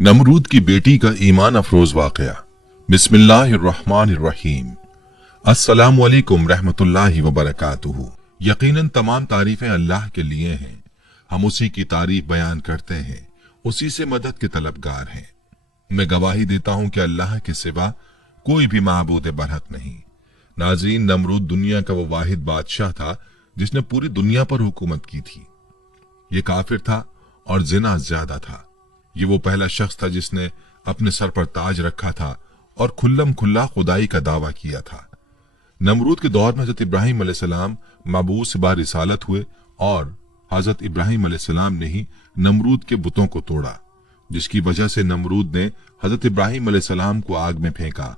नमरूद की बेटी का ईमान अफरोज वाकया। बिस्मिल्लाहिर्रहमानिर्रहीम। अस्सलामु अलैकुम रहमतुल्लाहि व बरकातुहू। यकीनन तमाम तारीफें अल्लाह के लिए हैं। हम उसी की तारीफ बयान करते हैं, उसी से मदद के तलबगार हैं। मैं गवाही देता हूं कि अल्लाह के सिवा कोई भी माबूद बरहक नहीं। नाज़रीन, नमरूद दुनिया का वो वाहिद बादशाह था जिसने पूरी दुनिया पर हुकूमत की थी। ये काफिर था और जिना ज्यादा था। ये वो पहला शख्स था जिसने अपने सर पर ताज रखा था और खुल्लम खुल्ला खुदाई का दावा किया था। नमरूद के दौर में हजरत इब्राहिम अलैहिस्सलाम मबूस बा रिसालत हुए और हजरत इब्राहिम अलैहिस्सलाम ने ही नमरूद के बुतों को तोड़ा, जिसकी वजह से नमरूद ने हजरत इब्राहिम अलैहिस्सलाम को आग में फेंका।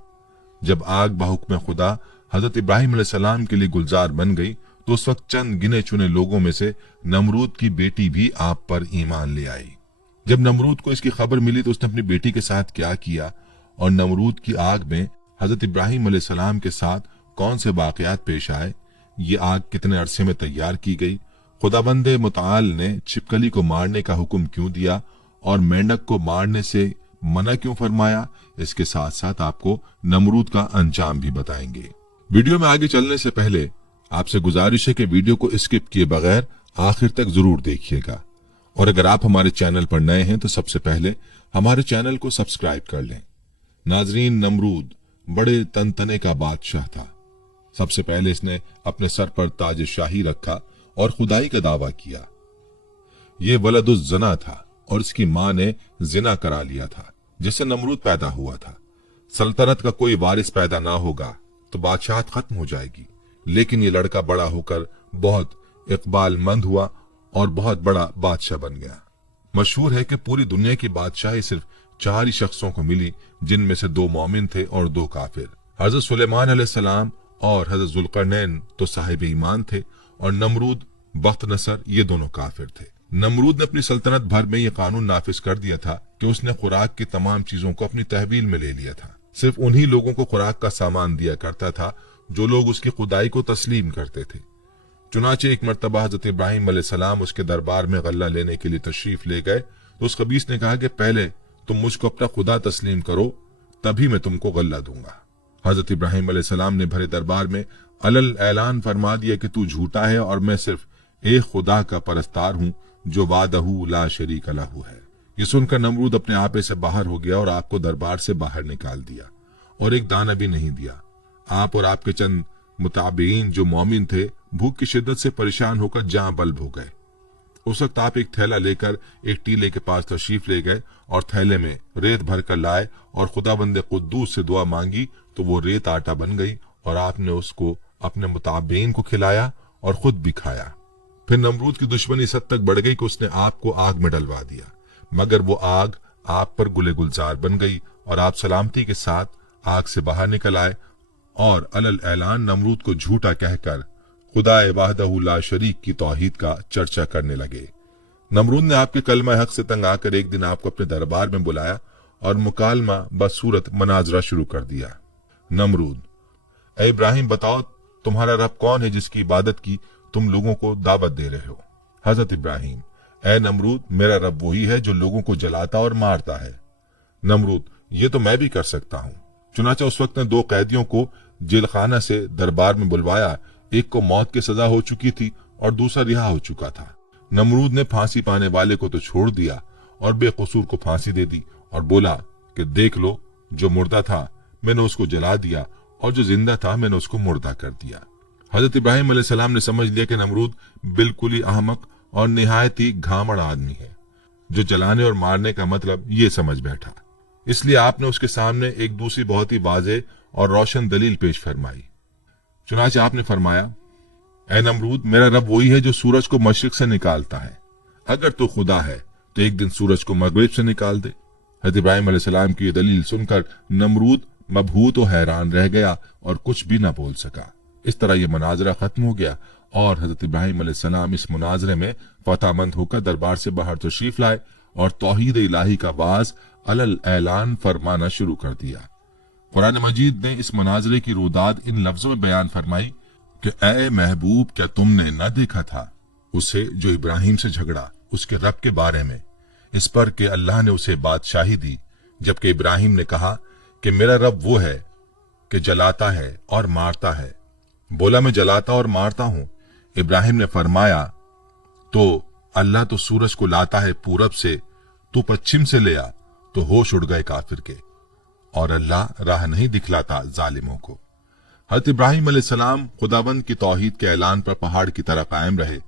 जब आग बहुक्म खुदा हजरत इब्राहिम अलैहिस्सलाम के लिए गुलजार बन गई तो उस वक्त चंद गिने चुने लोगों में से नमरूद की बेटी भी आप पर ईमान ले आई। जब नमरूद को इसकी खबर मिली तो उसने अपनी बेटी के साथ क्या किया और नमरूद की आग में हजरत इब्राहिम अलैहिस्सलाम के साथ कौन से वाकयात पेश आए, ये आग कितने अरसे में तैयार की गई, खुदाबंद मुताल ने छिपकली को मारने का हुक्म क्यों दिया और मेंढक को मारने से मना क्यों फरमाया, इसके साथ साथ आपको नमरूद का अंजाम भी बताएंगे। वीडियो में आगे चलने से पहले आपसे गुजारिश है कि वीडियो को स्किप किए बगैर आखिर तक जरूर देखिएगा, और अगर आप हमारे चैनल पर नए हैं तो सबसे पहले हमारे चैनल को सब्सक्राइब कर लें। नाजरीन, नमरूद बड़े तनतने का बादशाह था। सबसे पहले इसने अपने सर पर ताज शाही रखा और खुदाई का दावा किया। ये वलदुज जना था और इसकी मां ने जिना करा लिया था जिससे नमरूद पैदा हुआ था। सल्तनत का कोई वारिस पैदा ना होगा तो बादशाहत खत्म हो जाएगी, लेकिन ये लड़का बड़ा होकर बहुत इकबालमंद हुआ और बहुत बड़ा बादशाह बन गया। मशहूर है कि पूरी दुनिया की बादशाही सिर्फ 4 ही शख्सों को मिली, जिनमें से 2 मोमिन थे और 2 काफिर। हजरत सुलेमान अलैहिस्सलाम और हजरत जुल्करनैन तो साहिब ईमान थे और नमरूद बख्त नसर ये दोनों काफिर थे। नमरूद ने अपनी सल्तनत भर में ये कानून नाफिज कर दिया था कि उसने खुराक की तमाम चीजों को अपनी तहवील में ले लिया था। सिर्फ उन्हीं लोगों को खुराक का सामान दिया करता था जो लोग उसकी खुदाई को तस्लीम करते थे। चुनाचे एक मर्तबा हजरत इब्राहिम अलैहिस्सलाम उसके दरबार में गल्ला लेने के लिए तशरीफ ले गए तो उस खबीस ने कहा कि पहले तुम मुझको अपना खुदा तस्लीम करो, तभी मैं तुमको गल्ला दूंगा। हजरत इब्राहिम अलैहिस्सलाम ने भरे दरबार में अलल ऐलान फरमा दिया कि तू झूठा है और मैं सिर्फ एक खुदा का परस्तार हूं जो वादहू ला शरीक लहू है। ये सुनकर नमरूद अपने आपे से बाहर हो गया और आपको दरबार से बाहर निकाल दिया और एक दाना भी नहीं दिया। आप और आपके चंद मुताबिईन जो मोमिन थे भूख की शिद्दत से परेशान होकर जां बल्ब हो गए। उस वक्त आप एक थैला लेकर एक टीले के पास तशरीफ ले गए और थैले में रेत भर कर लाए और खुदाबंद कुद्दूस से दुआ मांगी तो वो रेत आटा बन गई और आपने उसको अपने मुताबिईन को खिलाया और खुद भी खाया। फिर नमरूद की दुश्मनी इस हद तक बढ़ गई कि उसने आपको आग में डलवा दिया, मगर वो आग आप पर गुले गुलजार बन गई और आप सलामती के साथ आग से बाहर निकल आए और अलल ऐलान नमरूद को झूठा कहकर खुदाए वाहदहू ला शरीक की तौहीद का चर्चा करने लगे। नमरूद ने आपके कलमा हक से तंग आकर एक दिन आपको अपने दरबार में बुलाया और मुकालमा बसूरत मनाजरा शुरू कर दिया। नमरूद: ए इब्राहिम, बताओ तुम्हारा रब कौन है जिसकी इबादत की तुम लोगों को दावत दे रहे हो? हजरत इब्राहिम: ए नमरूद, मेरा रब वही है जो लोगों को जलाता और मारता है। नमरूद: ये तो मैं भी कर सकता हूं। चुनाचा उस वक्त ने 2 कैदियों को जेलखाना से दरबार में बुलवाया। एक को मौत की सजा हो चुकी थी और दूसरा रिहा हो चुका था। नमरूद ने फांसी पाने वाले को तो छोड़ दिया और बेकसूर को फांसी दे दी और बोला कि देख लो, जो मुर्दा था मैंने उसको जला दिया और जो जिंदा था मैंने उसको मुर्दा कर दिया। हजरत इब्राहिम अलैहिस्सलाम ने समझ लिया कि नमरूद बिल्कुल ही अहमक और निहायत ही घामड़ आदमी है जो जलाने और मारने का मतलब ये समझ बैठा। इसलिए आपने उसके सामने एक दूसरी बहुत ही वाज़ेह और रोशन दलील पेश फरमाई। चुनाचे आपने फरमाया, ए नमरूद, मेरा रब वही है जो सूरज को मशरिक से निकालता है। अगर तो खुदा है तो एक दिन सूरज को मगरिब से निकाल दे। हजरत इब्राहिम अलैहिस्सलाम की ये दलील सुनकर नमरूद मबहूत और हैरान रह गया और कुछ भी न बोल सका। इस तरह यह मुनाजरा खत्म हो गया और हजरत इब्राहिम अलैहिस्सलाम इस मुनाजरे में फतहमंद होकर दरबार से बाहर तशरीफ लाए और तौहीद इलाही का वाज अलल ऐलान फरमाना शुरू कर दिया। कुरान मजीद ने इस मुनाजरे की रुदाद इन लफ्जों में बयान फरमाई कि ए महबूब, क्या तुमने न देखा था उसे जो इब्राहिम से झगड़ा उसके रब के बारे में? इस पर कि अल्लाह ने उसे बादशाही दी, जबकि इब्राहिम ने कहा कि मेरा रब वो है कि जलाता है और मारता है। बोला, मैं जलाता और मारता हूं। इब्राहिम ने फरमाया, तो अल्लाह तो सूरज को लाता है पूरब से, तू पश्चिम से ले आ। तो होश उड़ गए काफिर के, और अल्लाह राह नहीं दिखलाता जालिमों को। हज़रत इब्राहिम अलैहिस्सलाम खुदाबंद की तौहीद के ऐलान पर पहाड़ की तरह कायम रहे,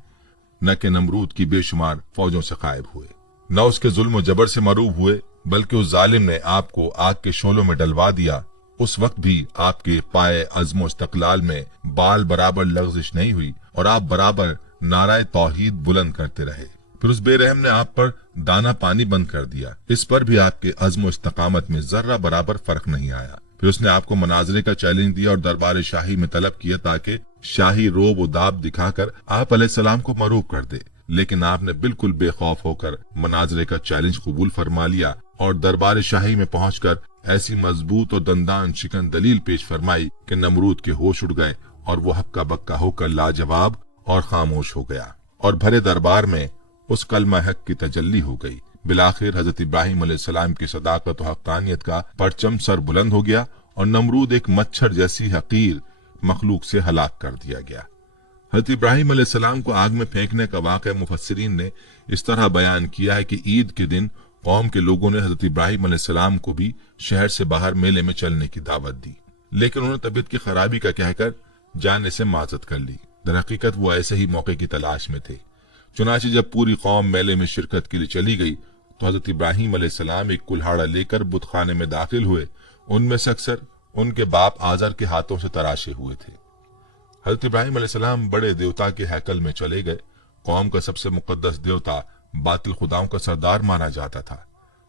न कि नमरूद की बेशुमार फौजों से गायब हुए, न उसके जुल्म जबर से मरूब हुए, बल्कि उस जालिम ने आपको आग के शोलों में डलवा दिया। उस वक्त भी आपके पाए अज़्म इस्तक़लाल में बाल बराबर लग़ज़िश नहीं हुई और आप बराबर नाराए तौहीद बुलंद करते रहे। फिर उस बेरहम ने आप पर दाना पानी बंद कर दिया। इस पर भी आपके अज़्म इस्तकामत में जर्रा बराबर फर्क नहीं आया। फिर उसने आपको मनाजरे का चैलेंज दिया और दरबार शाही में तलब किया ताकि शाही रोब व दाब दिखाकर आप अलैहिस्सलाम को मरूब कर दे, लेकिन आपने बिल्कुल बेखौफ होकर मनाजरे का चैलेंज कबूल फरमा लिया और दरबार शाही में पहुंचकर ऐसी मजबूत और दंदान शिकन दलील पेश फरमाई कि नमरूद के होश उड़ गए और वो हक्का बक्का होकर लाजवाब और खामोश हो गया, और भरे दरबार में उस कलमा हक की तजल्ली हो गई। बिलाखिर हजरत इब्राहिम अलैहिस्सलाम की सदाकत और हक्कानियत का परचम सर बुलंद हो गया और नमरूद एक मच्छर जैसी हकीर मखलूक से हलाक कर दिया गया। हजरत इब्राहिम अलैहिस्सलाम को आग में फेंकने का वाक़या मुफस्सिरीन ने इस तरह बयान किया है कि ईद के दिन कौम के लोगों ने हजरत इब्राहिम अलैहिस्सलाम को भी शहर से बाहर मेले में चलने की दावत दी, लेकिन उन्होंने तबीयत की खराबी का कहकर जाने से माजत कर ली। दरहकीकत वो ऐसे ही मौके की तलाश में थे। चुनांचे जब पूरी कौम मेले में शिरकत के लिए चली गई तो हजरत इब्राहिम अलैहिस्सलाम एक कुल्हाड़ा लेकर बुतखाने में दाखिल हुए। उनमें से अक्सर उनके बाप आजर के हाथों से तराशे हुए थे। हजरत इब्राहिम अलैहिस्सलाम बड़े देवता के हैकल में चले गए। कौम का सबसे मुकद्दस देवता बातिल खुदाओं का सरदार माना जाता था।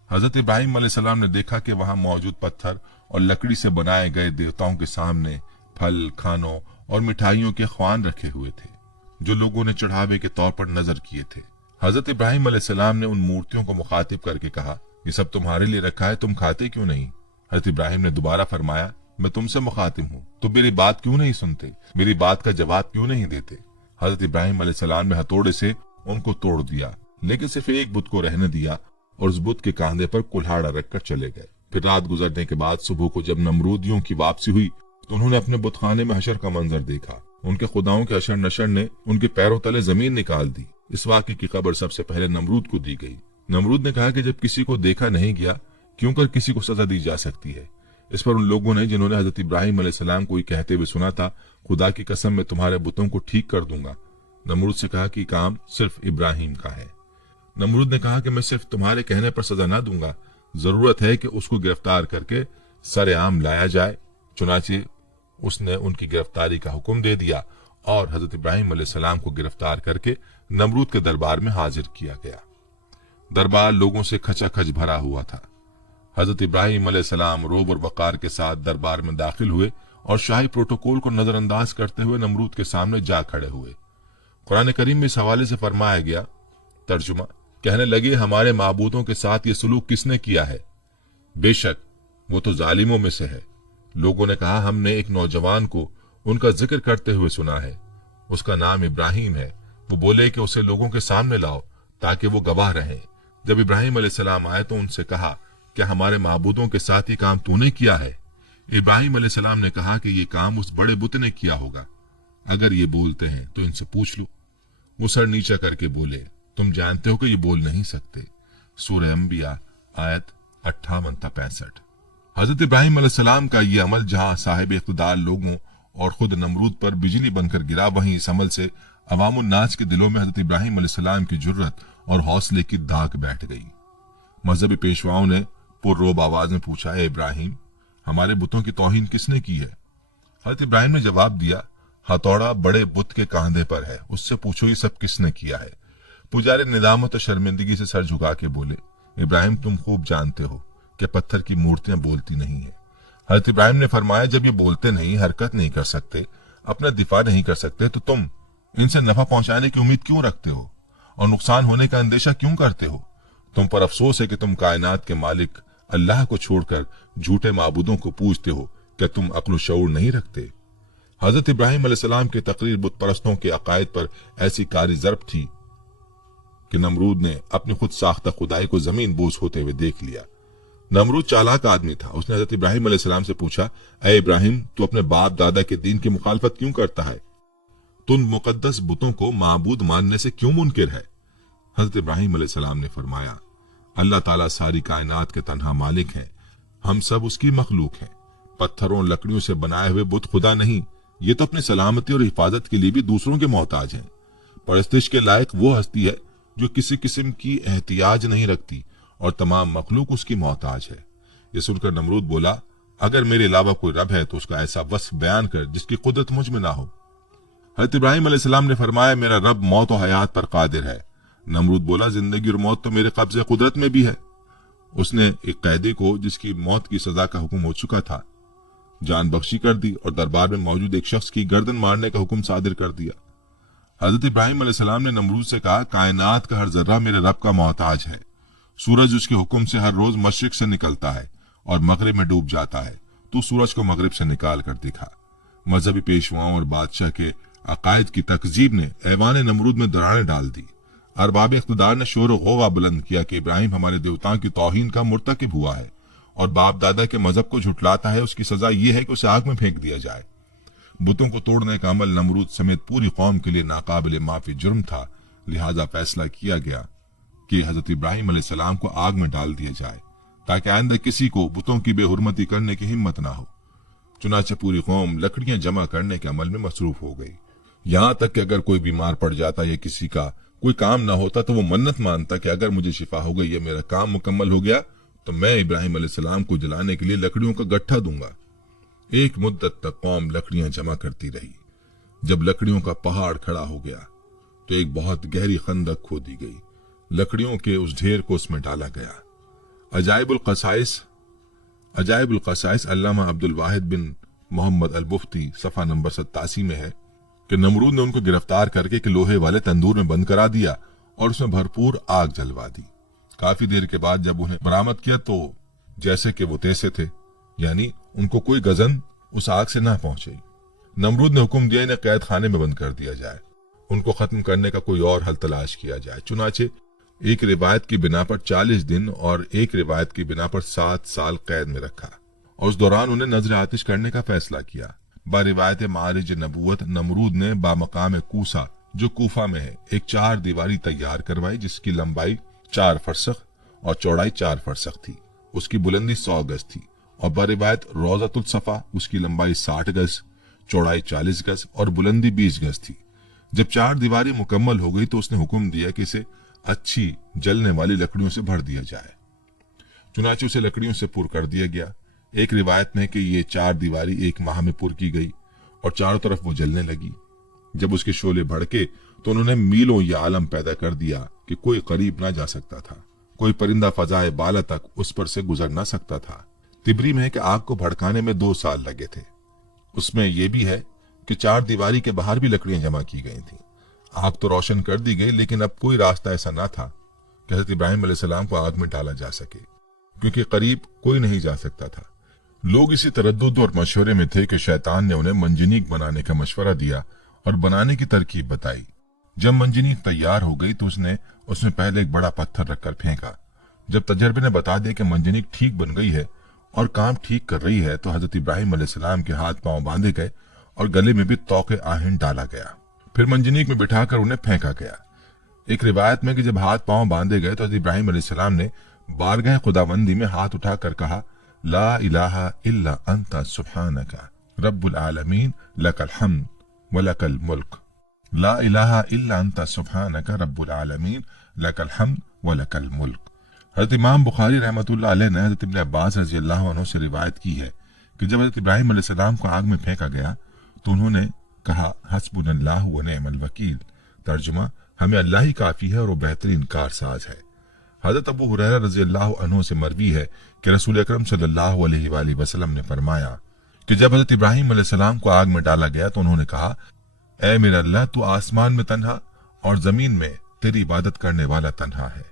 हजरत इब्राहिम अलैहिस्सलाम ने देखा कि वहां मौजूद पत्थर और लकड़ी से बनाए गए देवताओं के सामने फल, खानों और मिठाइयों के ख्वान रखे हुए थे जो लोगों ने चढ़ावे के तौर पर नजर किए थे। हजरत इब्राहिम अलैहिस्सलाम ने उन मूर्तियों को मुखातिब करके कहा, ये सब तुम्हारे लिए रखा है, तुम खाते क्यों नहीं? हजरत इब्राहिम ने दोबारा फरमाया, मैं तुमसे मुखातिब हूँ, तुम मेरी बात क्यों नहीं सुनते, मेरी बात का जवाब क्यों नहीं देते? हजरत इब्राहिम अलैहिस्सलाम ने हथौड़े से उनको तोड़ दिया, लेकिन सिर्फ एक बुत को रहने दिया और उस बुत के कांधे पर कुल्हाड़ा रखकर चले गए। फिर रात गुजरने के बाद सुबह को जब नमरूदियों की वापसी हुई तो उन्होंने अपने बुतखाने में हशर का मंजर देखा। उनके खुदाओं के अशर नशर ने उनके पैरों तले जमीन निकाल दी। इस वाक़े की खबर सबसे पहले नमरूद को दी गई। नमरूद ने कहा कि जब किसी को देखा नहीं गया, क्यों कर किसी को सजा दी जा सकती है? इस पर उन लोगों ने जिन्होंने हजरत इब्राहिम अलैहिस्सलाम को कहते हुए सुना था, खुदा की कसम मैं तुम्हारे बुतों को ठीक कर दूंगा, नमरूद से कहा कि काम सिर्फ इब्राहिम का है। नमरूद ने कहा कि मैं सिर्फ तुम्हारे कहने पर सजा ना दूंगा, जरूरत है कि उसको गिरफ्तार करके सरेआम लाया जाए। चुनाचे उसने उनकी गिरफ्तारी का हुक्म दे दिया और हजरत इब्राहिम अलैहिस्सलाम को गिरफ्तार करके नमरूद के दरबार में हाजिर किया गया। दरबार लोगों से खचाखच भरा हुआ था। हजरत इब्राहिम अलैहिस्सलाम रोब और वकार के साथ दरबार में दाखिल हुए और शाही प्रोटोकॉल को नजरअंदाज करते हुए नमरूद के सामने जा खड़े हुए। कुरान करीम में इस हवाले से फरमाया गया, तर्जुमा, कहने लगे हमारे माबूदों के साथ ये सलूक किसने किया है? बेशक वो तो जालिमों में से है। लोगों ने कहा, हमने एक नौजवान को उनका जिक्र करते हुए सुना है, उसका नाम इब्राहिम है। वो बोले कि उसे लोगों के सामने लाओ ताकि वो गवाह रहें। जब इब्राहिम अलैहिस्सलाम आए तो उनसे कहा, क्या हमारे माबूदों के साथ ये काम तूने किया है? इब्राहिम अलैहिस्सलाम ने कहा कि ये काम उस बड़े बुत ने किया होगा। अगर ये बोलते हैं तो इनसे पूछ लो। वो सर नीचा करके बोले, तुम जानते हो कि ये बोल नहीं सकते। सूरह अंबिया आयत 58-65। हजरत इब्राहिम अलैहिस्सलाम का ये अमल जहां साहिब इख्तिदार लोगों और खुद नमरूद पर बिजली बनकर गिरा, वहीं इस अमल से अवामुन्नास के दिलों में हजरत इब्राहिम अलैहिस्सलाम की जुर्रत और हौसले की दाग बैठ गई। मजहबी पेशवाओं ने पुररोब आवाज में पूछा, है इब्राहिम, हमारे बुतों की तौहीन किसने की है? हजरत इब्राहिम ने जवाब दिया, हथौड़ा बड़े बुत के कांधे पर है, उससे पूछो ये सब किसने किया है। पुजारी निदामत और शर्मिंदगी से सर झुका के बोले, इब्राहिम तुम खूब जानते हो कि पत्थर की मूर्तियां बोलती नहीं है। हजरत इब्राहिम ने फरमाया, जब ये बोलते नहीं, हरकत नहीं कर सकते, अपना दिफा नहीं कर सकते, तो तुम इनसे नफा पहुंचाने की उम्मीद क्यों रखते हो और नुकसान होने का अंदेशा क्यों करते हो? तुम पर अफसोस है कि तुम कायनात के मालिक अल्लाह को छोड़कर झूठे माबूदों को पूजते हो। क्या तुम अक्ल शऊर नहीं रखते? हजरत इब्राहिम अलैहिस्सलाम की तकरीर बुत परस्तों के अकायद पर ऐसी कारी ज़र्ब थी کہ نمرود نے اپنی خود ساختہ خدائی کو زمین بوس ہوتے ہوئے دیکھ لیا۔ نمرود چالاک آدمی تھا۔ اس نے حضرت ابراہیم علیہ السلام سے پوچھا، اے ابراہیم، تو اپنے باپ دادا کے دین کی مخالفت کیوں کرتا ہے؟ تو ان مقدس بتوں کو معبود ماننے سے کیوں منکر ہے؟ حضرت ابراہیم علیہ السلام نے فرمایا، اللہ تعالیٰ ساری کائنات کے تنہا مالک ہیں، ہم سب اس کی مخلوق ہیں۔ پتھروں لکڑیوں سے بنائے ہوئے بت خدا نہیں، یہ تو اپنی سلامتی اور حفاظت کے لیے بھی دوسروں کے محتاج ہیں۔ پرستش کے لائق وہ ہستی ہے جو کسی قسم کی احتیاج نہیں رکھتی اور تمام مخلوق اس کی محتاج ہے۔ یہ سن کر نمرود بولا، اگر میرے علاوہ کوئی رب ہے تو اس کا ایسا وصف بیان کر جس کی قدرت مجھ میں نہ ہو۔ حضرت ابراہیم علیہ السلام نے فرمایا، میرا رب موت و حیات پر قادر ہے۔ نمرود بولا، زندگی اور موت تو میرے قبضے قدرت میں بھی ہے۔ اس نے ایک قیدی کو جس کی موت کی سزا کا حکم ہو چکا تھا جان بخشی کر دی اور دربار میں موجود ایک شخص کی گردن مارنے کا حکم صادر کر دیا۔ حضرت ابراہیم علیہ السلام نے نمرود سے کہا، کائنات کا ہر ذرہ میرے رب کا محتاج ہے۔ سورج اس کے حکم سے ہر روز مشرق سے نکلتا ہے اور مغرب میں ڈوب جاتا ہے، تو سورج کو مغرب سے نکال کر دکھا۔ مذہبی پیشواؤں اور بادشاہ کے عقائد کی تکذیب نے ایوان نمرود میں دراڑیں ڈال دی۔ ارباب اقتدار نے شور و غوغا بلند کیا کہ ابراہیم ہمارے دیوتاؤں کی توہین کا مرتکب ہوا ہے اور باپ دادا کے مذہب کو جھٹلاتا ہے، اس کی سزا یہ ہے کہ اسے آگ میں پھینک دیا جائے۔ بتوں کو توڑنے کا عمل نمرود سمیت پوری قوم کے لیے ناقابل معافی جرم تھا، لہذا فیصلہ کیا گیا کہ حضرت ابراہیم علیہ السلام کو آگ میں ڈال دیا جائے تاکہ آئندہ کسی کو بتوں کی بے حرمتی کرنے کی ہمت نہ ہو۔ چنانچہ پوری قوم لکڑیاں جمع کرنے کے عمل میں مصروف ہو گئی، یہاں تک کہ اگر کوئی بیمار پڑ جاتا یا کسی کا کوئی کام نہ ہوتا تو وہ منت مانتا کہ اگر مجھے شفا ہو گئی یا میرا کام مکمل ہو گیا تو میں ابراہیم علیہ السلام کو جلانے کے لیے لکڑیوں کا گٹھا دوں گا۔ ایک مدت تک قوم لکڑیاں جمع کرتی رہی۔ جب لکڑیوں کا پہاڑ کھڑا ہو گیا تو ایک بہت گہری خندق کھودی گئی، لکڑیوں کے اس ڈھیر کو اس میں ڈالا گیا۔ عجائب القصائص علامہ عبد الواحد بن محمد البفتی صفحہ نمبر 87 میں ہے کہ نمرود نے ان کو گرفتار کر کے لوہے والے تندور میں بند کرا دیا اور اس میں بھرپور آگ جلوا دی۔ کافی دیر کے بعد جب انہیں برآمد کیا تو جیسے کہ وہ تیسے تھے، یعنی ان کو کوئی گزن اس آگ سے نہ پہنچے۔ نمرود نے حکم دیا انہیں قید خانے میں بند کر دیا جائے، ان کو ختم کرنے کا کوئی اور حل تلاش کیا جائے۔ چنانچہ ایک روایت کی بنا پر 40 دن اور ایک روایت کی بنا پر 7 سال قید میں رکھا اور اس دوران انہیں نذر آتش کرنے کا فیصلہ کیا۔ با روایت معارج نبوت نمرود نے بامقام کوسا جو کوفہ میں ہے ایک 4 دیواری تیار کروائی جس کی لمبائی 4 فرسخ اور چوڑائی 4 فرسخ تھی، اس کی بلندی 100 گز تھی، اور با روایت روضۃ الصفا اس کی لمبائی 60 گز، چوڑائی 40 گز اور بلندی 20 گز تھی۔ جب 4 دیواری مکمل ہو گئی تو اس نے حکم دیا کہ اسے اچھی جلنے والی لکڑیوں سے بھر دیا جائے۔ چنانچہ اسے لکڑیوں سے پر کر دیا گیا۔ ایک روایت میں کہ یہ 4 دیواری 1 ماہ میں پر کی گئی اور چاروں طرف وہ جلنے لگی۔ جب اس کے شعلے بھڑکے تو انہوں نے میلوں یہ عالم پیدا کر دیا کہ کوئی قریب نہ جا سکتا تھا، کوئی پرندہ فضائے بالا تک اس پر سے گزر نہ سکتا تھا۔ تبری میں ہے کہ آگ کو بھڑکانے میں 2 سال لگے تھے۔ اس میں یہ بھی ہے کہ 4 دیواری کے باہر بھی لکڑیاں جمع کی گئی تھیں۔ آگ تو روشن کر دی گئی لیکن اب کوئی راستہ ایسا نہ تھا کہ حضرت ابراہیم علیہ السلام کو آگ میں ڈالا جا سکے، کیونکہ قریب کوئی نہیں جا سکتا تھا۔ لوگ اسی تردد اور مشورے میں تھے کہ شیطان نے انہیں منجنیق بنانے کا مشورہ دیا اور بنانے کی ترکیب بتائی۔ جب منجنیق تیار ہو گئی تو اس میں پہلے ایک بڑا پتھر رکھ کر پھینکا۔ جب تجربے نے بتا دیا کہ منجنیق ٹھیک بن گئی ہے اور کام ٹھیک کر رہی ہے تو حضرت ابراہیم علیہ السلام کے ہاتھ پاؤں باندھے گئے اور گلے میں بھی طوق آہن ڈالا گیا، پھر منجنیق میں بٹھا کر انہیں پھینکا گیا۔ ایک روایت میں کہ جب ہاتھ پاؤں باندھے گئے تو حضرت ابراہیم علیہ السلام نے بارگاہ خداوندی میں ہاتھ اٹھا کر کہا، لا الہ الا انت سبحانک رب العالمین لک الحمد ولک الملک، لا الہ الا انت سبحانک رب العالمین لک الحمد ولک الملک۔ حضرت امام بخاری رحمۃ اللہ علیہ نے حضرت ابن عباس رضی اللہ عنہ سے روایت کی ہے کہ جب حضرت ابراہیم علیہ السلام کو آگ میں پھینکا گیا تو انہوں نے کہا، حسبنا اللہ ونعم الوکیل، ترجمہ ہمیں اللہ ہی کافی ہے اور وہ بہترین کارساز ہے۔ حضرت ابو ہریرہ رضی اللہ عنہ سے مروی ہے کہ رسول اکرم صلی اللہ علیہ وآلہ وسلم نے فرمایا کہ جب حضرت ابراہیم علیہ السلام کو آگ میں ڈالا گیا تو انہوں نے کہا، اے میرا اللہ، تو آسمان میں تنہا اور زمین میں تیری عبادت کرنے والا تنہا ہے۔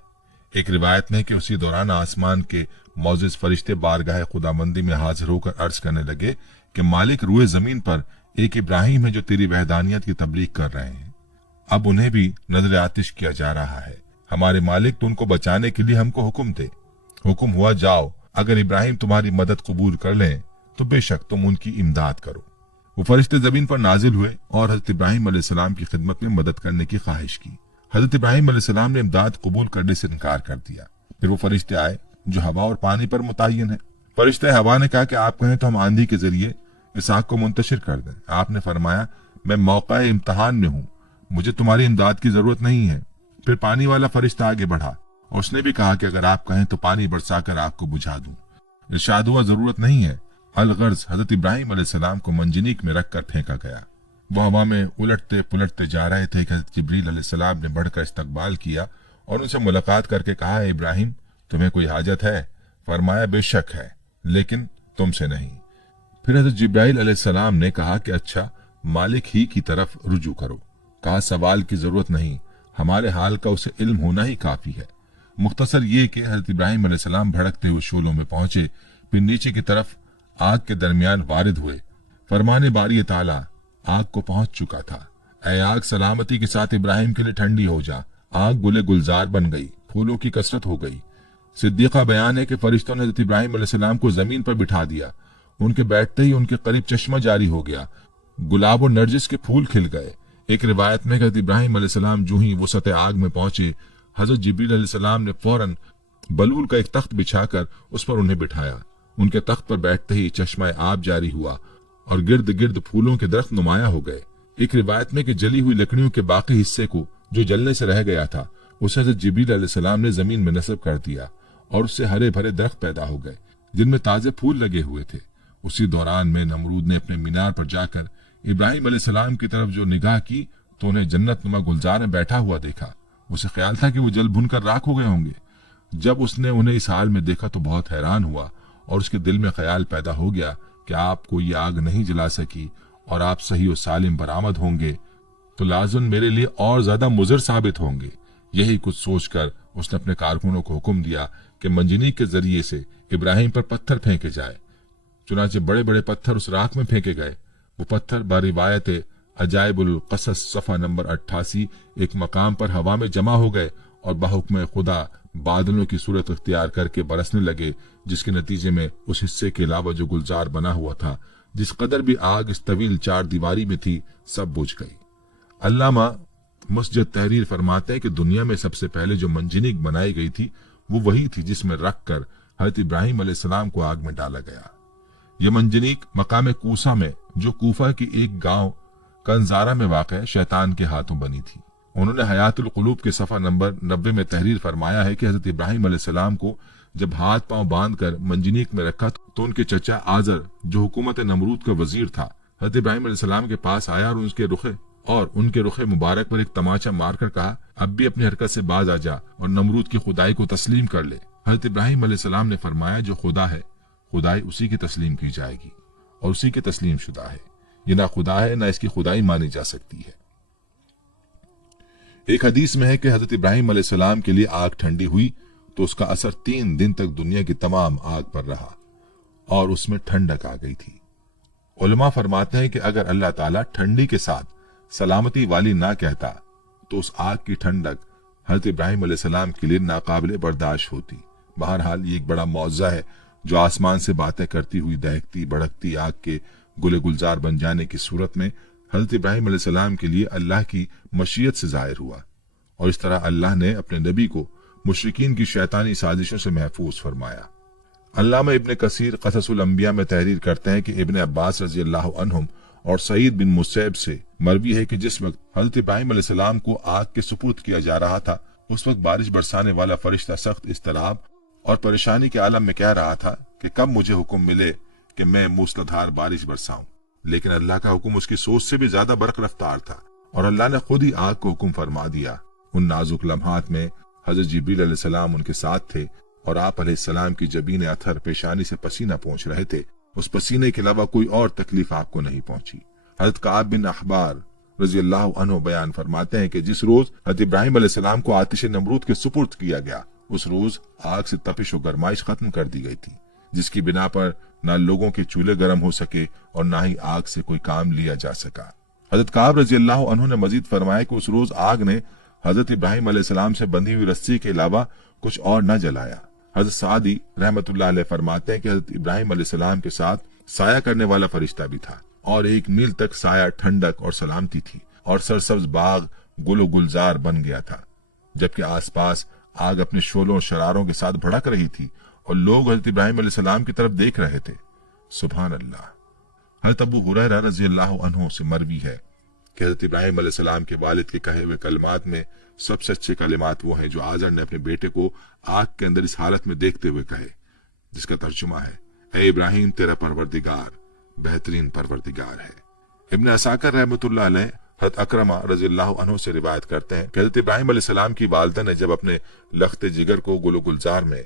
ایک روایت میں کہ اسی دوران آسمان کے معزز فرشتے بارگاہ خداوندی میں حاضر ہو کر عرض کرنے لگے کہ مالک، روئے زمین پر ایک ابراہیم ہے جو تیری وحدانیت کی تبلیغ کر رہے ہیں، اب انہیں بھی نذر آتش کیا جا رہا ہے۔ हमारे मालिक तो उनको बचाने के लिए हमको हुक्म थे। हुक्म हुआ, जाओ, अगर इब्राहिम तुम्हारी मदद कबूल कर लें तो बेशक तुम उनकी इमदाद करो। वो फरिश्ते जमीन पर नाजिल हुए और हजरत इब्राहिम अलैहिस्सलाम की खिदमत में मदद करने की ख्वाहिश की। हजरत इब्राहिम अलैहिस्सलाम ने इमदाद कबूल करने से इनकार कर दिया। फिर वो फरिश्ते आए जो हवा और पानी पर मुतय्यन है। फरिश्ते हवा ने कहा कि आप कहें तो हम आंधी के जरिए इस आग को मुंतशिर कर दें। आपने फरमाया, मैं मौका इम्तहान में हूँ, मुझे तुम्हारी इमदाद की जरूरत नहीं है। फिर पानी वाला फरिश्ता आगे बढ़ा और उसने भी कहा कि अगर आप कहें तो पानी बरसाकर आग को बुझा दूं। इरशाद हुआ, जरूरत नहीं है। अलगर्ज हजरत इब्राहिम अलैहिस्सलाम को मंजनीक में रखकर फेंका गया। वो हवा में उलटते पुलटते जा रहे थे कि हजरत जिब्रील अलैहिस्सलाम ने बढ़कर इस्तकबाल किया और उनसे मुलाकात करके कहा, इब्राहिम तुम्हें कोई हाजत है? फरमाया, बेशक है, लेकिन तुमसे नहीं। फिर हजरत जिब्राइल अलैहिस्सलाम ने कहा कि अच्छा, मालिक ही की तरफ रुजू करो। कहा, सवाल की जरूरत नहीं, हमारे हाल का उसे इल्म होना ही काफी है। मुख्तसर ये कि हजरत इब्राहिम अलैहिस्सलाम भड़कते हुए शोलों में पहुंचे, फिर नीचे की तरफ आग के दरमियान वारिद हुए। फरमाने बारी ताला आग को पहुंच चुका था। ऐ आग, सलामती के साथ इब्राहिम के लिए ठंडी हो जा। आग गुले गुलजार बन गई, फूलों की कसरत हो गई। सिद्दीका बयान है कि फरिश्तों ने हजरत इब्राहिम अलैहिस्सलाम को जमीन पर बिठा दिया। उनके बैठते ही उनके करीब चश्मा जारी हो गया, गुलाब और नरजिस के फूल खिल गए। एक रिवायत में हजरत इब्राहिम अलैहिस्सलाम जो ही वसत आग में पहुंचे, हजरत जिब्रील अलैहिस्सलाम ने फौरन बलूल का एक तख्त बिछाकर उस पर उन्हें बिठाया। उनके तख्त पर बैठते ही चश्मा आब जारी हुआ और गिर्द गिर्द फूलों के दरख्त नुमाया हो गए। एक रिवायत में कि जली हुई लकड़ियों के बाकी हिस्से को जो जलने से रह गया था, उसे हजरत जिब्रील अलैहिस्सलाम ने जमीन में नस्ब कर दिया और उससे हरे भरे दरख्त पैदा हो गए जिनमें ताजे फूल लगे हुए थे। उसी दौरान में नमरूद ने अपने मीनार पर जाकर इब्राहिम अलैहिस्सलाम की तरफ जो निगाह की तो उन्हें जन्नत नुमा गुलजार में बैठा हुआ देखा। उसे ख्याल था कि वो जल भुनकर राख हो गए होंगे। जब उसने उन्हें इस हाल में देखा तो बहुत हैरान हुआ और उसके दिल में ख्याल पैदा हो गया कि आपको ये आग नहीं जला सकी और आप सही और सालिम बरामद होंगे तो लाज़िम मेरे लिए और ज्यादा मुज़र साबित होंगे। यही कुछ सोचकर उसने अपने कारकुनों को हुक्म दिया कि मंजनीक के जरिए से इब्राहिम पर पत्थर फेंके जाए। चुनाचे बड़े बड़े पत्थर उस राख में फेंके गए। वो पत्थर बारिवायत अजाइबुल क़सस सफ़ा नंबर 88 एक मकाम पर हवा में जमा हो गए और बाहुक्म खुदा बादलों की सूरत इख्तियार करके बरसने लगे, जिसके नतीजे में उस हिस्से के अलावा जो गुलजार बना हुआ था, जिस कदर भी आग इस तवील चार दीवारी में थी, सब बुझ गई। अल्लामा मस्जिद तहरीर फरमाते हैं कि दुनिया में सबसे पहले जो मंजनीक बनाई गई थी वो वही थी जिसमें रख कर हजरत इब्राहिम अलैहिस्सलाम को आग में डाला गया। यह मंजनीक मकाम कूसा में, जो कूफा की एक गांव कंजारा में वाक़ शैतान के हाथों बनी थी। उन्होंने हयातुल क़ुलूब के सफ़ा नंबर 90 में तहरीर फरमाया है कि हजरत इब्राहिम अलैहिस्सलाम को जब हाथ पांव बांध कर मंजनीक में रखा तो उनके चचा आजर, जो हुकूमत नमरूद का वजीर था, हजरत इब्राहिम अलैहिस्सलाम के पास आया और उनके रुखे मुबारक पर एक तमाचा मारकर कहा, अब भी अपनी हरकत से बाज आ जा और नमरूद की खुदाई को तस्लीम कर ले। हजरत इब्राहिम अलैहिस्सलाम ने फरमाया, जो खुदा है खुदाई उसी की तस्लीम की जाएगी और उसी के तस्लीम शुदा है। ये ना खुदा है ना इसकी खुदाई मानी जा सकती है। एक हदीस में है कि हजरत इब्राहिम अलैहिस्सलाम के लिए आग ठंडी हुई तो उसका असर 3 दिन तक दुनिया की तमाम आग पर रहा और उसमें ठंडक आ गई थी। उलमा फरमाते हैं कि अगर अल्लाह ताला ठंडी के साथ सलामती वाली ना कहता तो उस आग की ठंडक हजरत इब्राहिम अलैहिस्सलाम के लिए नाकाबिले बर्दाश्त होती। बहरहाल ये एक बड़ा मौजज़ा है जो आसमान से बातें करती हुई दहकती भड़कती आग के गुले गुलजार बन जाने की सूरत में हजरत इब्राहिम अलैहिस्सलाम के लिए अल्लाह की मशीयत से जाहिर हुआ और इस तरह अल्लाह ने अपने नबी को मुशरिकीन की शैतानी साजिशों से महफूज फरमाया। अल्लामा इब्न कसीर क़ससुल अंबिया में तहरीर करते हैं कि इब्न अब्बास रज़ी अल्लाहु अन्हुम और सईद बिन मुसैब से मरवी है कि जिस वक्त हजरत इब्राहिम अलैहिस्सलाम को आग के सुपुर्द किया जा रहा था, उस वक्त बारिश बरसाने वाला फरिश्ता सख्त इस्तराब और परेशानी के आलम में कह रहा था कि कब मुझे हुक्म मिले कि मैं मूसलाधार बारिश बरसाऊं। लेकिन अल्लाह का हुक्म उसकी सोच से भी ज्यादा बरक रफ्तार था और अल्लाह ने खुद ही आग को हुक्म फरमा दिया। उन नाजुक लम्हात में हजरत जिब्रील अलैहिस्सलाम उनके साथ थे और आप अलैहिस्सलाम की जबीन अथर पेशानी से पसीना पहुंच रहे थे। उस पसीने के अलावा कोई और तकलीफ आपको नहीं पहुंची। हजरत काब बिन अखबार रज़ी अल्लाहु अन्हु बयान फरमाते हैं कि जिस रोज हजरत इब्राहिम अलैहिस्सलाम को आतिश नमरूद के सुपुर्द किया गया, उस रोज आग से तपिश और गरमाइश खत्म कर दी गई थी, जिसकी बिना पर न लोगों के चूल्हे गर्म हो सके और न ही आग से कोई काम लिया जा सका। हजरत काब रज़ी अल्लाहु अन्हु ने मजीद फरमाया कि उस रोज आग ने हजरत इब्राहिम अलैहिस्सलाम से बंधी हुई रस्सी के अलावा कुछ और न जलाया। हजरत सादी रहमतुल्लाह अलैह फरमाते हैं कि हजरत इब्राहिम अलैहिस्सलाम के साथ साया करने वाला फरिश्ता भी था और 1 मील तक साया, ठंडक और सलामती थी और सरसब्ज बाग गुलो गुलजार बन गया था, जबकि आसपास आग अपने शोलों और शरारों के साथ भड़क रही थी और लोग हजरत इब्राहिम अलैहिस्सलाम की तरफ देख रहे थे। सुभान अल्लाह। हजरत अबू हुरैरा रज़ियल्लाहु अन्हु से मरवी है कि हजरत इब्राहिम अलैहिस्सलाम के वालिद के कहे हुए कलमात में सबसे अच्छे कलिमात वो हैं जो आजर ने अपने बेटे को आग के अंदर इस हालत में देखते हुए कहे, जिसका तर्जुमा है, ए इब्राहिम तेरा परवरदिगार बेहतरीन परवरदिगार है। इब्न असाकर रहमतुल्लाह अलैह हजरत अकरमा रज़ियल्लाहु अन्हु से रिवायत करते हैं कि हजरत इब्राहिम अलैहिस्सलाम की वालिदा ने जब अपने लख्ते जिगर को गुलो गुलजार में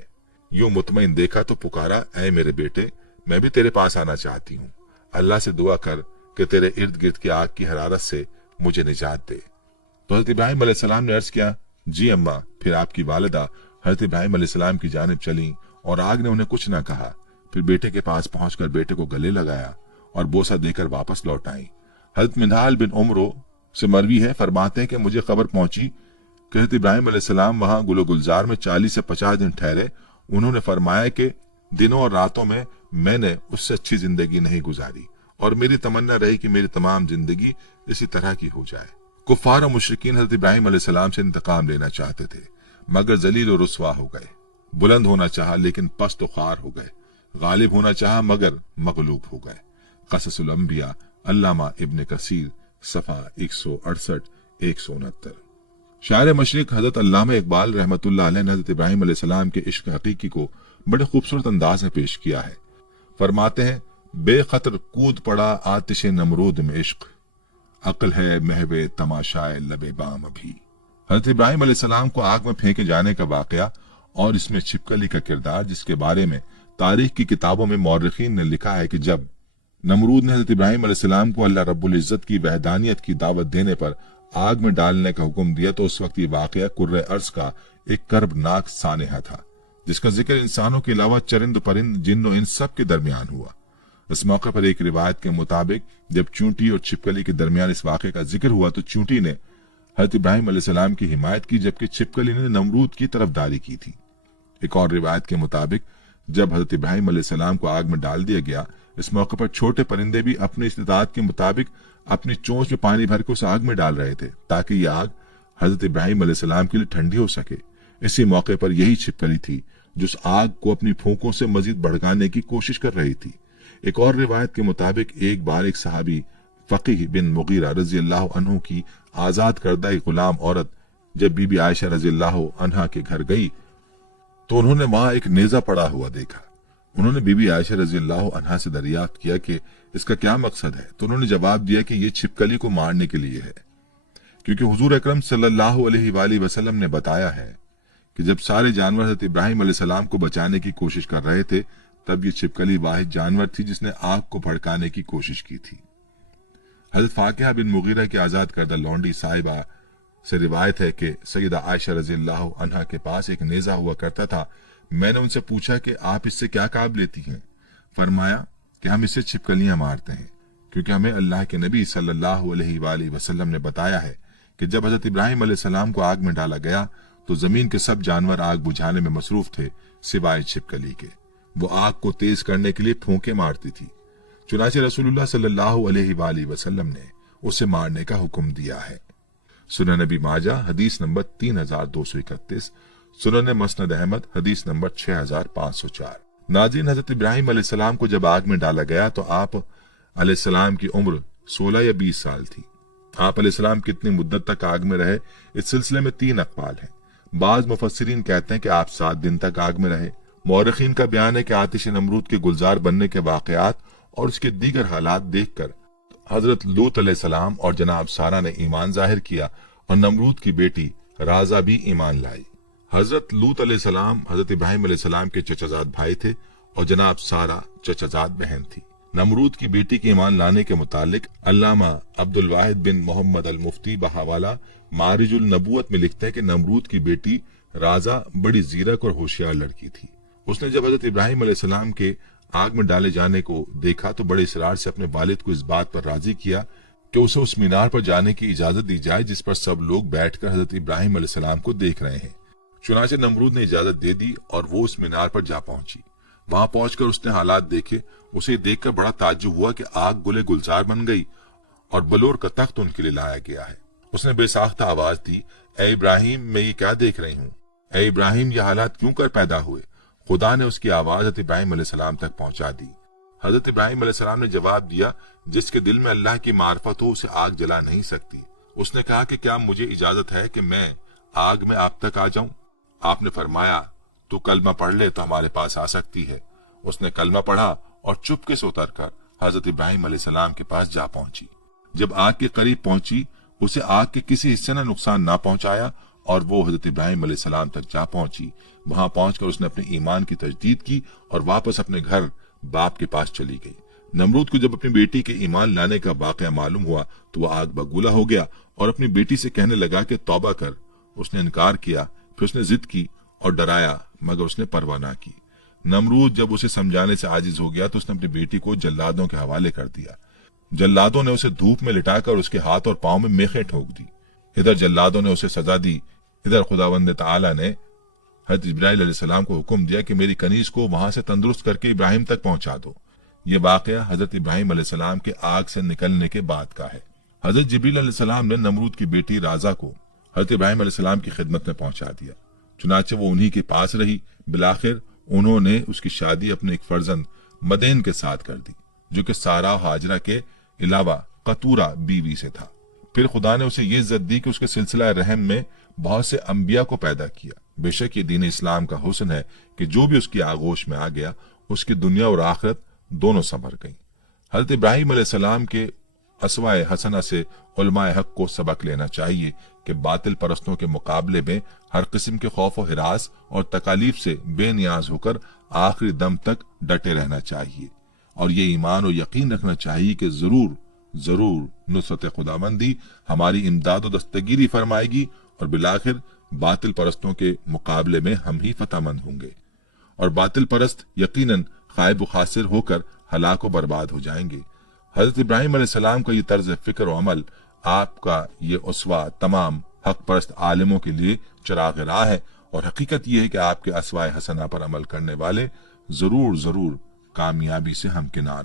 यूं मुतमईन देखा तो पुकारा, ऐ मेरे बेटे, मैं भी तेरे पास आना चाहती हूँ, अल्लाह से दुआ कर कि तेरे इर्द गिर्द की आग की हरारत से मुझे निजात दे। तो हजरत इब्राहिम अलैहिस्सलाम ने अर्ज किया, जी अम्मा। फिर आपकी वालिदा हजरत इब्राहिम अलैहिस्सलाम की जानिब चली और आग ने उन्हें कुछ न कहा। फिर बेटे के पास पहुंचकर बेटे को गले लगाया और बोसा देकर वापस लौट आई। हजरत मिनहाल बिन उमरो से मरवी है, फरमाते हैं कि मुझे खबर पहुंची कि हजरत इब्राहिम अलैहिस्सलाम वहां गुलो गुलजार में 40 से 50 दिन ठहरे। उन्होंने फरमाया कि दिनों और रातों में मैंने उससे अच्छी जिंदगी नहीं गुजारी और मेरी तमन्ना रही कि मेरी तमाम जिंदगी इसी तरह की हो जाए। कुफार और मुशरिकीन हजरत इब्राहिम अलैहिस्सलाम से इंतकाम लेना चाहते थे, मगर जलील और रुस्वा हो गए। बुलंद होना चाहा लेकिन पस्त ख्वार हो गए। गालिब होना चाहा मगर मगलूब हो गए। क़ससुल अंबिया अल्लामा इब्न कसीर सफ़ा 168-169। शायर मशरिक हजरत अल्लामा इकबाल रहमतुल्लाह अलैह ने हजरत इब्राहिम अलैहिस्सलाम के इश्क हकीकी को बड़े खूबसूरत अंदाज में पेश किया है। फरमाते हैं, बेखतर कूद पड़ा आतिश नमरूद में इश्क, अक्ल है महवे तमाशाए लबे बाम अभी। हजरत इब्राहिम अलैहिस्सलाम को आग में फेंके जाने का वाकया और इसमें छिपकली का किरदार, जिसके बारे में तारीख की किताबों में मौर्रिखीन ने लिखा है कि जब नमरूद ने हजरत इब्राहिम अलैहिस्सलाम को अल्लाह रब्बुल इज्जत की वहदानियत की दावत देने पर आग में डालने का हुक्म दिया तो उस वक्त ये वाकया कुर्रे अर्ज का एक कर्बनाक सानेहा था, जिसका जिक्र इंसानों के अलावा चरिंद परिंद जिन्न और इन सब के दरमियान हुआ। इस मौके पर एक रिवायत के मुताबिक जब चूंटी और छिपकली के दरमियान इस वाक़े का जिक्र हुआ तो चूंटी ने हजरत इब्राहिम अलैहिस्सलाम की हिमायत की, जबकि छिपकली ने नमरूद की तरफदारी की थी। एक और रिवायत के मुताबिक जब हजरत इब्राहिम अलैहिस्सलाम को आग में डाल दिया गया, इस मौके पर छोटे परिंदे भी अपनी इस्तिताअत के मुताबिक अपनी चोंच में पानी भर के उस आग में डाल रहे थे ताकि यह आग हजरत इब्राहिम अलैहिस्सलाम के लिए ठंडी हो सके। इसी मौके पर यही छिपकली थी जो उस आग को अपनी फूंकों से मजीद भड़काने की कोशिश कर रही थी। एक और रिवायत के मुताबिक एक बार एक सहाबी फकीह बिन मुगीरा रज़ियल्लाहु अन्हु की आजाद करदा एक गुलाम औरत जब बीबी आयशा रज़ियल्लाहु अन्हा के घर गई तो उन्होंने वहां एक नेजा पड़ा हुआ देखा। उन्होंने बीबी आयशा रज़ियल्लाहु अन्हा से दरियाफ्त किया कि इसका क्या मकसद है, तो उन्होंने जवाब दिया कि ये छिपकली को मारने के लिए है, क्योंकि हुजूर अकरम सल्लल्लाहु अलैहि वसल्लम ने बताया है कि जब सारे जानवर हज़रत इब्राहिम अलैहिस्सलाम को बचाने की कोशिश कर रहे थे तब ये छिपकली वाहिद जानवर थी जिसने आग को भड़काने की कोशिश की थी। हजरत फाकिहा बिन मुगीरा की आजाद करदा लौंडी साहिबा से रिवायत है कि सैयदा आयशा रज़ियल्लाहु अन्हा के पास एक नेजा हुआ करता था। मैंने उनसे पूछा कि आप इससे क्या काम लेती हैं? फरमाया कि हम इससे छिपकलियां मारते हैं, क्योंकि हमें अल्लाह के नबी सल्लल्लाहु अलैहि वसल्लम ने बताया है कि जब हजरत इब्राहिम अलैहिस्सलाम को आग में डाला गया तो जमीन के सब जानवर आग बुझाने में मसरूफ थे सिवाय छिपकली के। वो आग को तेज करने के लिए फूंके मारती थी। चुनाचे रसूलुल्लाह सल्लल्लाहु अलैहि वसल्लम ने उसे मारने का हुक्म दिया है। सुनन नबी माजा हदीस नंबर 3231, सुनन मसनद अहमद हदीस नंबर 6504। नाज़रीन, हजरत इब्राहिम अलैहिस्सलाम को जब आग में डाला गया तो आप अलैहिस्सलाम की उम्र 16 या 20 साल थी। आप अलैहिस्सलाम कितनी मुद्दत तक आग में रहे, इस सिलसिले में 3 अक़वाल हैं। बाज मुफस्सिरीन कहते हैं कि आप 7 दिन तक आग में रहे। मौरखीन का बयान है कि आतिश नमरूद के गुलजार बनने के वाक़यात और उसके दीगर हालात देखकर हजरत लूत अलैहिस्सलाम और जनाब सारा ने ईमान जाहिर किया और नमरूद की बेटी राजा भी ईमान लाई। हजरत लूत अलैहिस्सलाम हजरत इब्राहिम अलैहिस्सलाम के चचाजाद भाई थे और जनाब सारा चचाजाद बहन थी। नमरूद की बेटी के ईमान लाने के मुतालिक अल्लामा अब्दुल वाहिद बिन मोहम्मद अल मुफ्ती बहावाला मारिजुल नबूवत में लिखते हैं कि नमरूद की बेटी राजा बड़ी जीरक और होशियार लड़की थी। उसने जब हजरत इब्राहिम अलैहिस्सलाम के आग में डाले जाने को देखा तो बड़े इसरार से अपने वालिद को इस बात पर राजी किया کہ اسے اس مینار پر جانے کی اجازت دی جائے جس پر سب لوگ بیٹھ کر حضرت ابراہیم علیہ السلام کو دیکھ رہے ہیں۔ چنانچہ نمرود نے اجازت دے دی اور وہ اس مینار پر جا پہنچی۔ وہاں پہنچ کر اس نے حالات دیکھے۔ اسے دیکھ کر بڑا تعجب ہوا کہ آگ گلے گلزار بن گئی اور بلور کا تخت ان کے لیے لایا گیا ہے۔ اس نے بے ساختہ آواز دی، اے ابراہیم، میں یہ کیا دیکھ رہی ہوں؟ اے ابراہیم، یہ حالات کیوں کر پیدا ہوئے؟ خدا نے اس کی آواز حضرت ابراہیم علیہ السلام تک پہنچا دی۔ حضرت ابراہیم علیہ السلام نے جواب دیا، جس کے دل میں اللہ کی معرفت ہو اسے آگ جلا نہیں سکتی۔ اس نے کہا کہ کیا مجھے اجازت ہے کہ میں آگ میں آپ تک آ جاؤں؟ آپ نے فرمایا، تو کلمہ پڑھ لے تو ہمارے پاس آ سکتی ہے۔ اس نے کلمہ پڑھا اور چپکے سے اتر کر حضرت ابراہیم علیہ السلام کے پاس جا پہنچی۔ جب آگ کے قریب پہنچی، اسے آگ کے کسی حصے نے نقصان نہ پہنچایا اور وہ حضرت ابراہیم علیہ السلام تک جا پہنچی۔ وہاں پہنچ کر اس نے اپنے ایمان کی تجدید کی اور واپس اپنے گھر باپ کے پاس چلی گئی۔ نمرود کو جب اپنی بیٹی کے ایمان لانے کا واقعہ معلوم ہوا تو وہ آگ بگولا ہو گیا اور اپنی بیٹی سے کہنے لگا کہ توبہ کر۔ اس نے انکار کیا، پھر اس نے ضد کی اور ڈرایا، مگر اس نے پرواہ نہ کی۔ نمرود جب اسے سمجھانے سے عاجز ہو گیا تو اس نے اپنی بیٹی کو جلادوں کے حوالے کر دیا۔ جلادوں نے اسے دھوپ میں لٹا کر اس کے ہاتھ اور پاؤں میں میخیں ٹھوک دی۔ ادھر جلادوں نے اسے سزا دی، ادھر خداوند تعالی نے حضرت جبرائیل علیہ السلام کو حکم دیا کہ میری کنیز کو وہاں سے تندرست کر کے ابراہیم تک پہنچا دو۔ یہ واقعہ حضرت ابراہیم علیہ السلام کے آگ سے نکلنے کے بعد کا ہے۔ حضرت جبریل علیہ السلام نے نمرود کی بیٹی رازا کو حضرت ابراہیم علیہ السلام کی خدمت میں پہنچا دیا۔ چنانچہ وہ انہی کے پاس رہی۔ بالآخر انہوں نے اس کی شادی اپنے ایک فرزند مدین کے ساتھ کر دی، جو کہ سارا و حاجرہ کے علاوہ قطورہ بیوی سے تھا۔ پھر خدا نے اسے یہ عزت دی کہ اس کے سلسلہ رحم میں بہت سے انبیاء کو پیدا کیا۔ بے شک یہ دین اسلام کا حسن ہے کہ جو بھی اس کی آغوش میں آ گیا اس کی دنیا اور آخرت دونوں سنور گئیں۔ حضرت ابراہیم علیہ السلام کے اسوائے حسنہ سے علماء حق کو سبق لینا چاہیے کہ باطل پرستوں کے مقابلے میں ہر قسم کے خوف و ہراس اور تکالیف سے بے نیاز ہو کر آخری دم تک ڈٹے رہنا چاہیے، اور یہ ایمان و یقین رکھنا چاہیے کہ ضرور نصرت خداوندی ہماری امداد و دستگیری فرمائے گی اور بالآخر باطل پرستوں کے مقابلے میں ہم ہی فتح مند ہوں گے، اور باطل پرست یقیناً خائب و خاسر ہو کر ہلاک و برباد ہو جائیں گے۔ حضرت ابراہیم علیہ السلام کا یہ طرز فکر و عمل آپ کا یہ اسوہ تمام حق پرست عالموں کے لیے چراغ راہ ہے، اور حقیقت یہ ہے کہ آپ کے اسوہ حسنہ پر عمل کرنے والے ضرور کامیابی سے ہمکنار